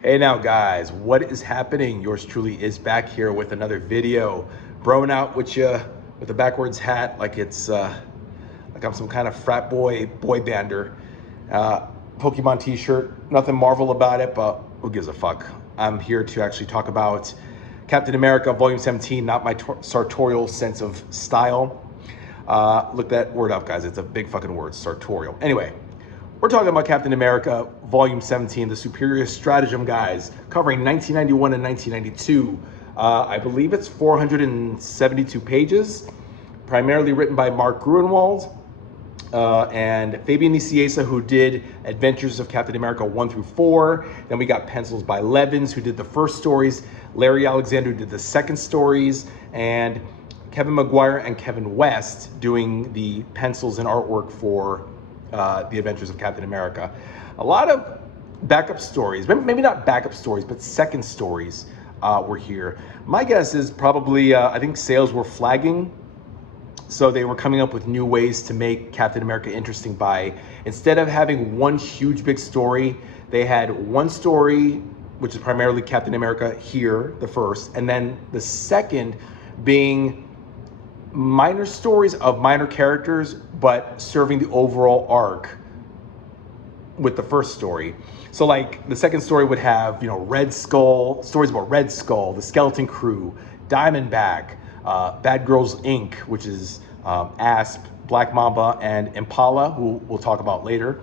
Hey now guys, what is happening? Yours truly is back here with another video. Broing out with you with a backwards hat like it's like I'm some kind of frat boy bander. Pokemon t-shirt, nothing Marvel about it, but who gives a fuck? I'm here to actually talk about Captain America Volume 17, not my sartorial sense of style. Look that word up, guys. It's a big fucking word, sartorial. Anyway, we're talking about Captain America, Volume 17, the Superior Stratagem, guys, covering 1991 and 1992. I believe it's 472 pages, primarily written by Mark Gruenwald and Fabian Nicieza, who did Adventures of Captain America 1 through 4. Then we got pencils by Levins, who did the first stories, Larry Alexander, who did the second stories, and Kevin Maguire and Kevin West doing the pencils and artwork for the Adventures of Captain America. A lot of backup stories, maybe not backup stories, but second stories were here. My guess is probably, I think sales were flagging, so they were coming up with new ways to make Captain America interesting by, instead of having one huge big story, they had one story, which is primarily Captain America here, the first, and then the second being minor stories of minor characters, but serving the overall arc with the first story. So like the second story would have, Red Skull, stories about Red Skull, the Skeleton Crew, Diamondback, Bad Girls Inc., which is Asp, Black Mamba, and Impala, who we'll talk about later.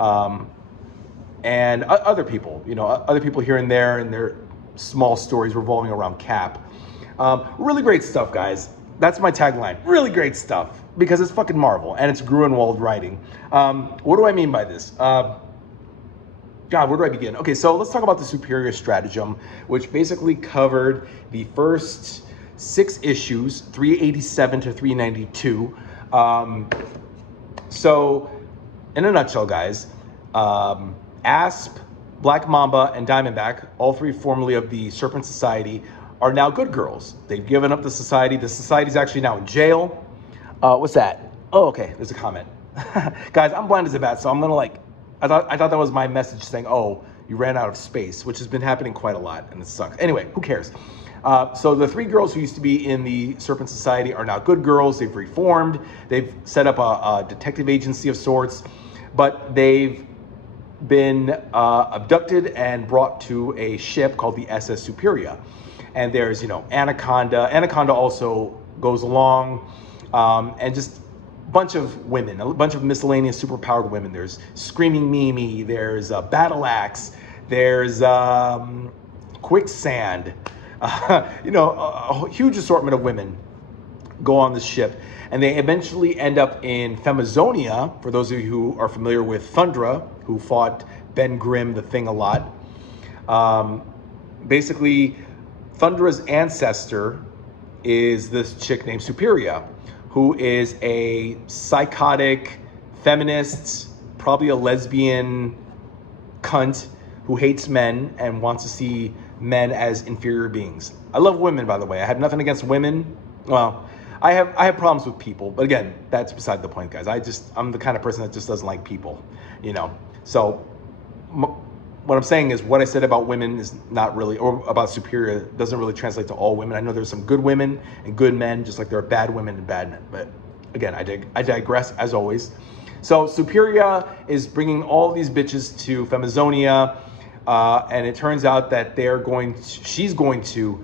And other people, other people here and there, and their small stories revolving around Cap. Really great stuff, guys. That's my tagline. Really great stuff, because it's fucking Marvel and it's Gruenwald writing. What do I mean by this? God, where do I begin? Okay, so let's talk about the Superior Stratagem, which basically covered the first 6 issues, 387 to 392. So, in a nutshell, guys, Asp, Black Mamba, and Diamondback, all 3 formerly of the Serpent Society, are now good girls. They've given up the society. The society's actually now in jail. What's that? Oh, okay, there's a comment. Guys, I'm blind as a bat, so I'm gonna I thought that was my message saying, oh, you ran out of space, which has been happening quite a lot, and it sucks. Anyway, who cares? So the 3 girls who used to be in the Serpent Society are now good girls. They've reformed. They've set up a detective agency of sorts, but they've been abducted and brought to a ship called the SS Superia. And there's, Anaconda. Anaconda also goes along, and just a bunch of women, a bunch of miscellaneous superpowered women. There's Screaming Mimi, there's Battle Axe, there's Quicksand. A huge assortment of women go on the ship. And they eventually end up in Femazonia, for those of you who are familiar with Thundra, who fought Ben Grimm, the Thing, a lot. Basically, Thundra's ancestor is this chick named Superia, who is a psychotic feminist, probably a lesbian cunt who hates men and wants to see men as inferior beings. I love women, by the way. I have nothing against women. Well, I have problems with people, but again, that's beside the point, guys. I'm the kind of person that just doesn't like people, So what I'm saying is what I said about women is not really, or about Superia, doesn't really translate to all women. I know there's some good women and good men, just like there are bad women and bad men. But again, I digress as always. So Superia is bringing all these bitches to Femazonia, and it turns out that she's going to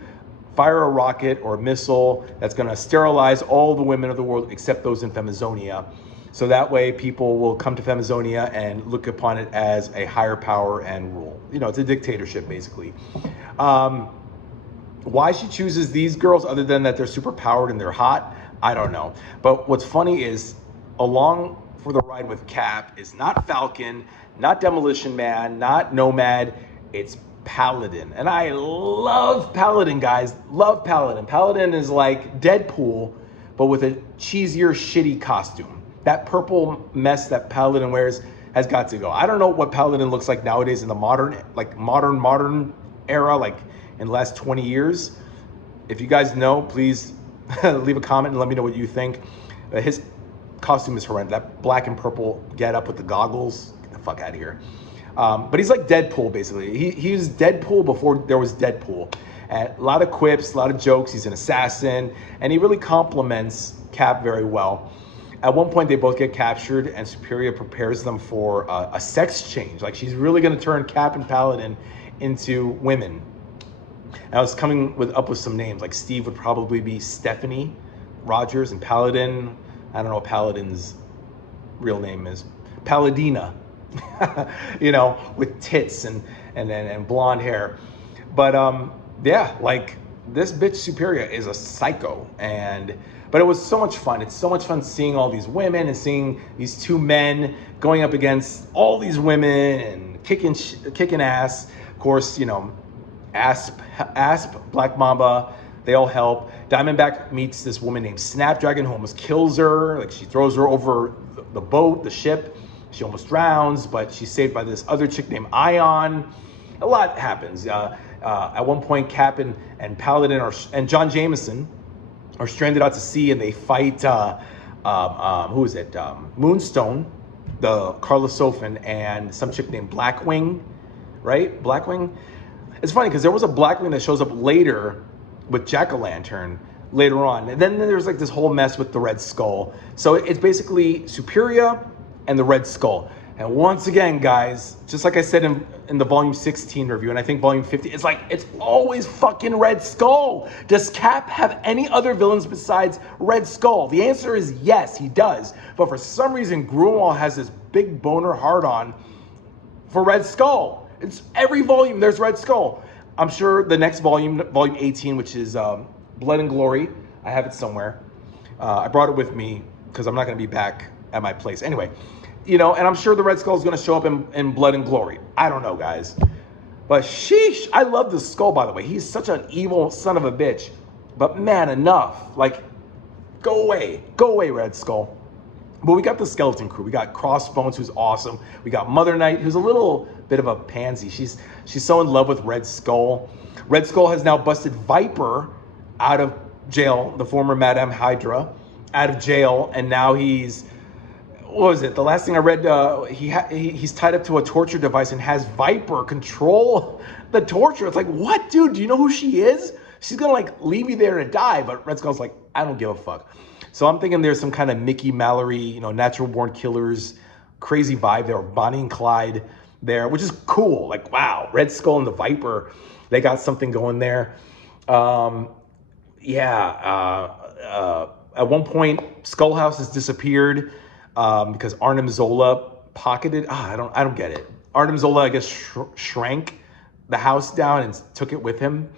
fire a rocket or a missile that's going to sterilize all the women of the world except those in Femazonia. So that way people will come to Femazonia and look upon it as a higher power and rule. It's a dictatorship, basically. Why she chooses these girls, other than that they're super powered and they're hot, I don't know. But what's funny is, along for the ride with Cap is not Falcon, not Demolition Man, not Nomad, it's Paladin. And I love Paladin, guys. Love Paladin. Paladin is like Deadpool, but with a cheesier, shitty costume. That purple mess that Paladin wears has got to go. I don't know what Paladin looks like nowadays in the modern era, like in the last 20 years. If you guys know, please leave a comment and let me know what you think. His costume is horrendous. That black and purple get up with the goggles, get the fuck out of here. But he's like Deadpool, basically. He was Deadpool before there was Deadpool. And a lot of quips, a lot of jokes. He's an assassin, and he really complements Cap very well. At one point, they both get captured, and Superia prepares them for a sex change. Like, she's really going to turn Cap and Paladin into women. And I was coming up with some names. Like, Steve would probably be Stephanie Rogers, and Paladin, I don't know what Paladin's real name is. Paladina, you know, with tits and blonde hair. But yeah, like, this bitch Superia is a psycho, but it was so much fun. It's so much fun seeing all these women and seeing these two men going up against all these women and kicking ass. Of course, you know, Asp, Black Mamba, they all help. Diamondback meets this woman named Snapdragon who almost kills her. Like, she throws her over the boat, the ship. She almost drowns, but she's saved by this other chick named Ion. A lot happens. At one point, Cap and Paladin and John Jameson are stranded out to sea, and they fight, who is it? Moonstone, the Carla Sofin, and some chick named Blackwing, right? Blackwing? It's funny because there was a Blackwing that shows up later with Jack-o'-lantern later on. And then there's like this whole mess with the Red Skull. So it's basically Superia and the Red Skull. And once again, guys, just like I said in the volume 16 review, and I think volume 50, it's like, it's always fucking Red Skull. Does Cap have any other villains besides Red Skull? The answer is yes, he does. But for some reason, Grunwald has this big boner hard-on for Red Skull. It's every volume there's Red Skull. I'm sure the next volume, volume 18, which is Blood and Glory, I have it somewhere. I brought it with me because I'm not going to be back at my place. Anyway, you know, and I'm sure the Red Skull is going to show up in Blood and Glory. I don't know, guys. But sheesh, I love the Skull, by the way. He's such an evil son of a bitch. But man, enough. Like, go away, Red Skull. But we got the Skeleton Crew. We got Crossbones, who's awesome. We got Mother Knight, who's a little bit of a pansy. She's so in love with Red Skull. Red Skull has now busted Viper out of jail, the former Madame Hydra, out of jail, and now he's, what was it? The last thing I read, he's tied up to a torture device and has Viper control the torture. It's like, what, dude? Do you know who she is? She's gonna like leave you there to die. But Red Skull's like, I don't give a fuck. So I'm thinking there's some kind of Mickey Mallory, you know, Natural Born Killers, crazy vibe there, Bonnie and Clyde there, which is cool. Like, wow, Red Skull and the Viper, they got something going there. At one point, Skullhouse has disappeared because Arnim Zola pocketed. I don't get it. Arnim Zola, I guess, shrank the house down and took it with him.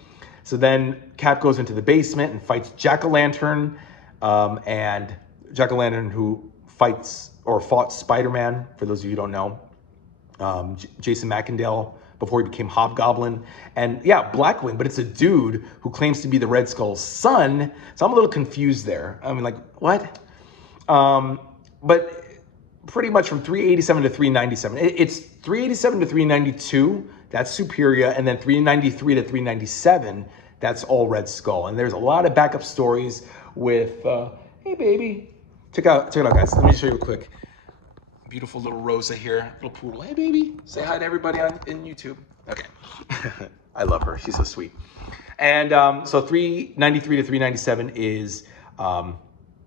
So then Cap goes into the basement and fights Jack-o'-lantern, and Jack-o'-lantern who fought Spider-Man, for those of you who don't know. Jason Macendale before he became Hobgoblin. And yeah, Blackwing, but it's a dude who claims to be the Red Skull's son. So I'm a little confused there. I mean, like, what? But pretty much from 387 to 397. It's 387 to 392, that's Superia, and then 393 to 397, that's all Red Skull. And there's a lot of backup stories with, hey baby, check it out guys, let me show you real quick. Beautiful little Rosa here, little poodle. Hey baby, say hi to everybody in YouTube. Okay, I love her, she's so sweet. And so 393 to 397 is,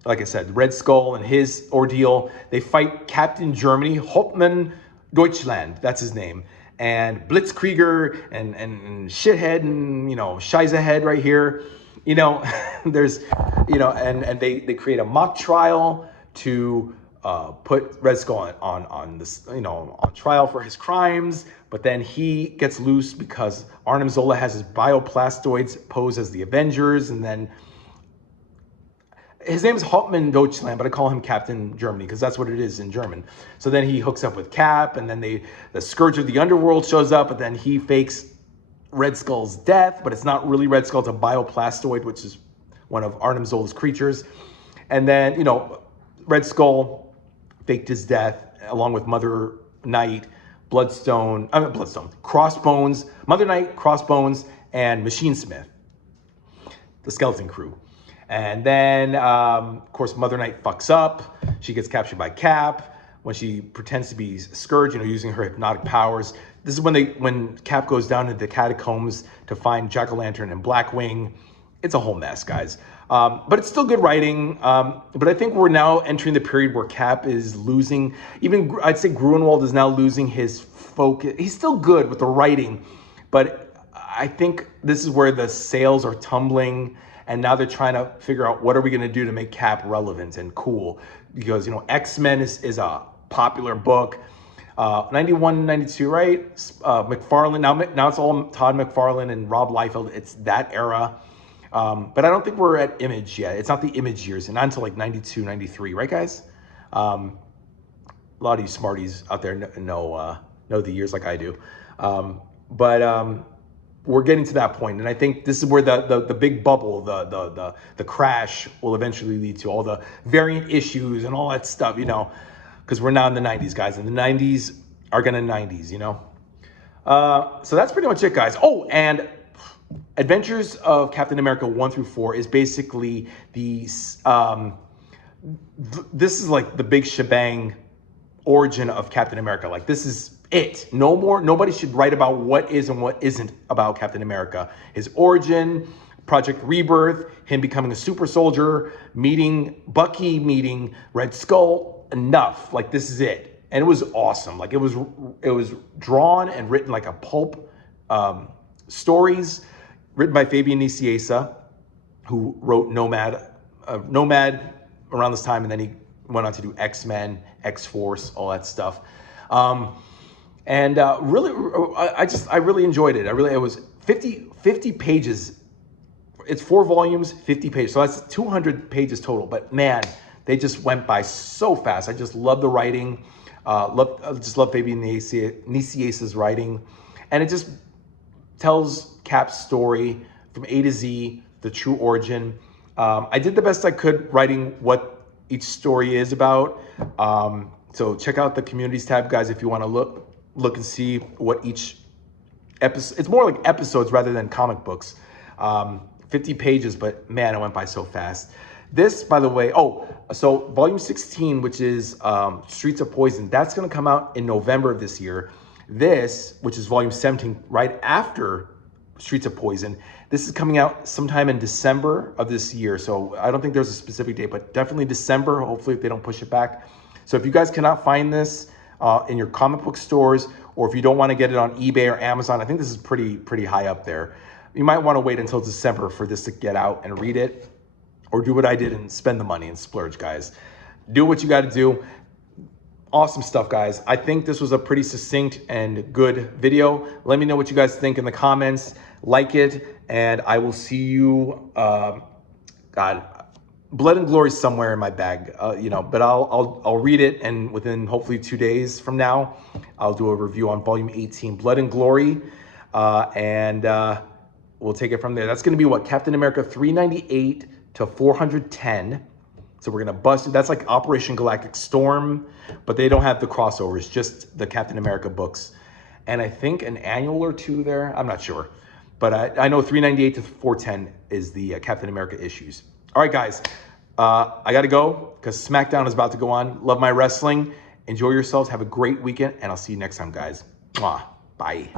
like I said, Red Skull and his ordeal. They fight Captain Germany, Hauptmann Deutschland, that's his name, and Blitzkrieger and Shithead and, you know, Scheißehead right here. You know, there's, you know, and they create a mock trial to put Red Skull on this, you know, on trial for his crimes. But then he gets loose because Arnim Zola has his bioplastoids pose as the Avengers, and then his name is Hauptmann Deutschland, but I call him Captain Germany because that's what it is in German. So then he hooks up with Cap, and then the Scourge of the Underworld shows up, but then he fakes Red Skull's death, but it's not really Red Skull, it's a bioplastoid, which is one of Arnim Zola's creatures. And then, you know, Red Skull faked his death along with Mother Knight, Crossbones, Mother Knight, Crossbones, and Machine Smith, the Skeleton Crew. And then, of course, Mother Knight fucks up. She gets captured by Cap. when she pretends to be Scourge, you know, using her hypnotic powers. This is when Cap goes down into the catacombs to find Jack-o'-lantern and Blackwing. It's a whole mess, guys. But it's still good writing. But I think we're now entering the period where Cap is losing, even I'd say Gruenwald is now losing his focus. He's still good with the writing, but I think this is where the sales are tumbling, and now they're trying to figure out what are we going to do to make Cap relevant and cool. Because, you know, X-Men is a popular book. 91, 92, right? McFarlane, now it's all Todd McFarlane and Rob Liefeld. It's that era. But I don't think we're at Image yet. It's not the Image years, and not until like 92, 93, right, guys? A lot of you smarties out there know the years like I do. We're getting to that point, and I think this is where the big bubble, the crash will eventually lead to, all the variant issues and all that stuff, you know, because we're now in the 90s, guys, and the 90s are gonna 90s, you know. So that's pretty much it, guys. Oh, and Adventures of Captain America 1 through 4 is basically this is like the big shebang origin of Captain America. Like, this is it. No more. Nobody should write about what is and what isn't about Captain America. His origin, Project Rebirth, him becoming a super soldier, meeting Bucky, meeting Red Skull. Enough. Like, this is it. And it was awesome. Like, it was drawn and written like a pulp stories, written by Fabian Nicieza, who wrote Nomad around this time, and then he went on to do X-Men, X-Force, all that stuff. Really, I really enjoyed it. It was 50 pages. It's 4 volumes, 50 pages. So that's 200 pages total. But man, they just went by so fast. I just love the writing. I just love Fabian Nicieza's writing. And it just tells Cap's story from A to Z, the true origin. I did the best I could writing what each story is about. So check out the communities tab, guys, if you want to look and see what each episode. It's more like episodes rather than comic books. 50 pages, but man, it went by so fast. This, by the way, so volume 16, which is Streets of Poison, that's going to come out in November of this year. This, which is volume 17, right after Streets of Poison, this is coming out sometime in December of this year. So I don't think there's a specific date, but definitely December, hopefully, if they don't push it back. So if you guys cannot find this in your comic book stores, or if you don't want to get it on eBay or Amazon, I think this is pretty high up there. You might want to wait until December for this to get out and read it, or do what I did and spend the money and splurge, guys. Do what you got to do. Awesome stuff, guys. I think this was a pretty succinct and good video. Let me know what you guys think in the comments. Like it, and I will see you. God, Blood and Glory is somewhere in my bag, you know, but I'll read it, and within hopefully 2 days from now, I'll do a review on volume 18, Blood and Glory, and we'll take it from there. That's going to be what, Captain America 398 to 410. So we're going to bust it. That's like Operation Galactic Storm, but they don't have the crossovers, just the Captain America books. And I think an annual or 2 there. I'm not sure. But I know 398 to 410 is the Captain America issues. All right, guys. I got to go because SmackDown is about to go on. Love my wrestling. Enjoy yourselves. Have a great weekend. And I'll see you next time, guys. Mwah. Bye.